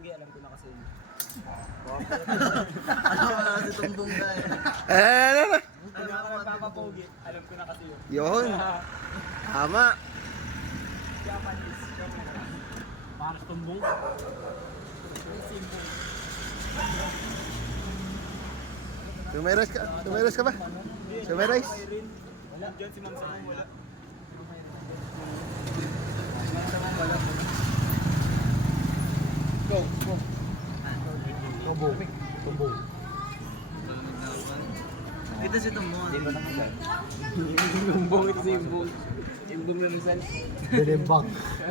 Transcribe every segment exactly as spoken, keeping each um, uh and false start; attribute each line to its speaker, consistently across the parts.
Speaker 1: Pogi, alam ko na kasi yun.
Speaker 2: Ano wala si Tumbong na eh.
Speaker 3: Eh, ano na?
Speaker 1: Ano ako nagpapapogi, alam ko na kasi yun.
Speaker 3: Yun. Tama.
Speaker 1: Japanese. Parang tumbong. Simple.
Speaker 3: Sumeres ka? Sumeres ka ba? Sumeres?
Speaker 1: Wala. Diyan si Ma'am Samong wala.
Speaker 2: Go, go.
Speaker 1: Tumbong. Tumbong.
Speaker 2: Ito si Tumbong.
Speaker 1: Hindi ba naman yan? Tumbong ito si Imbong. Imbong na minsan.
Speaker 3: Binimbang.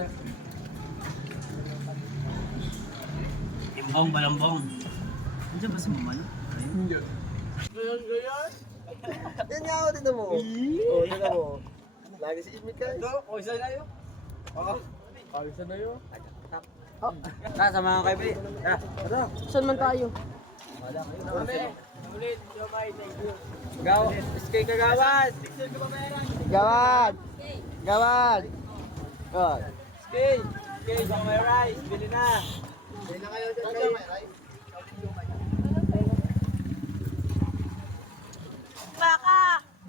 Speaker 1: Imbong, balambong.
Speaker 2: Andiyan ba si Mama?
Speaker 1: Hindi.
Speaker 3: Yan nga ako, tignan mo. Oo, tignan mo. Lagi si Ismit ka.
Speaker 1: Ito, o isa na yun. Oo. O isa na yun.
Speaker 2: Tara, samahan kayo, Bili. Tara.
Speaker 3: Tara.
Speaker 4: Saan man tayo?
Speaker 1: Ulit. Ulit. Jomay, thank you.
Speaker 2: Gaw, skay kagawad.
Speaker 3: Gawad! Gawad! God.
Speaker 2: Skay. Skay, Jomay Rice. Bili na.
Speaker 1: Bili na kayo dyan kayo.
Speaker 4: Baka!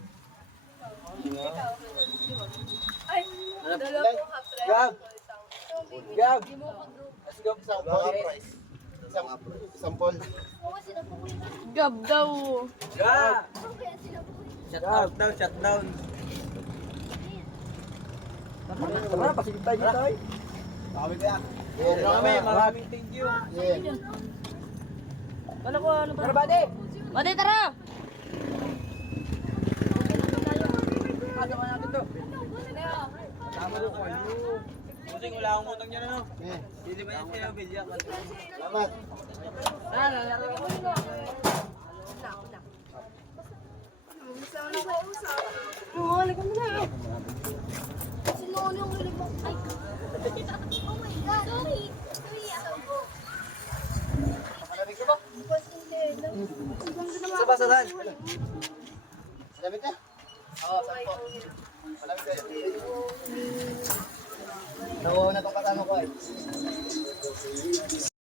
Speaker 4: Ay, dalawang half rice.
Speaker 2: Gab. Gab.
Speaker 4: Let's
Speaker 2: go.
Speaker 3: Isang Sampol.
Speaker 4: Gab daw.
Speaker 2: Gab. Shut out daw, shut down.
Speaker 3: Tara, pasigit tayo dito eh.
Speaker 1: Kami kaya.
Speaker 2: Tara kami, maraming thank you.
Speaker 4: Ano ko, ano ba?
Speaker 2: Tara, buddy.
Speaker 4: Bade, tara!
Speaker 2: Ano ka natin to? Tama na ko. Kasi wala akong utang niya na, no? Hindi ba yan sa'yo, Bilya?
Speaker 3: Salamat.
Speaker 2: Tara, lalaro ko.
Speaker 4: Oo, halika mo na. Sino yung hilig mo? Ay! Oh my God! Sorry! Sorry, ako po.
Speaker 2: Malamig ka ba?
Speaker 4: Sa
Speaker 2: ba, saan?
Speaker 3: Salamit ka?
Speaker 2: Oo, saan po?
Speaker 3: Salamit kayo.
Speaker 2: Nakuha na itong kasama ko eh.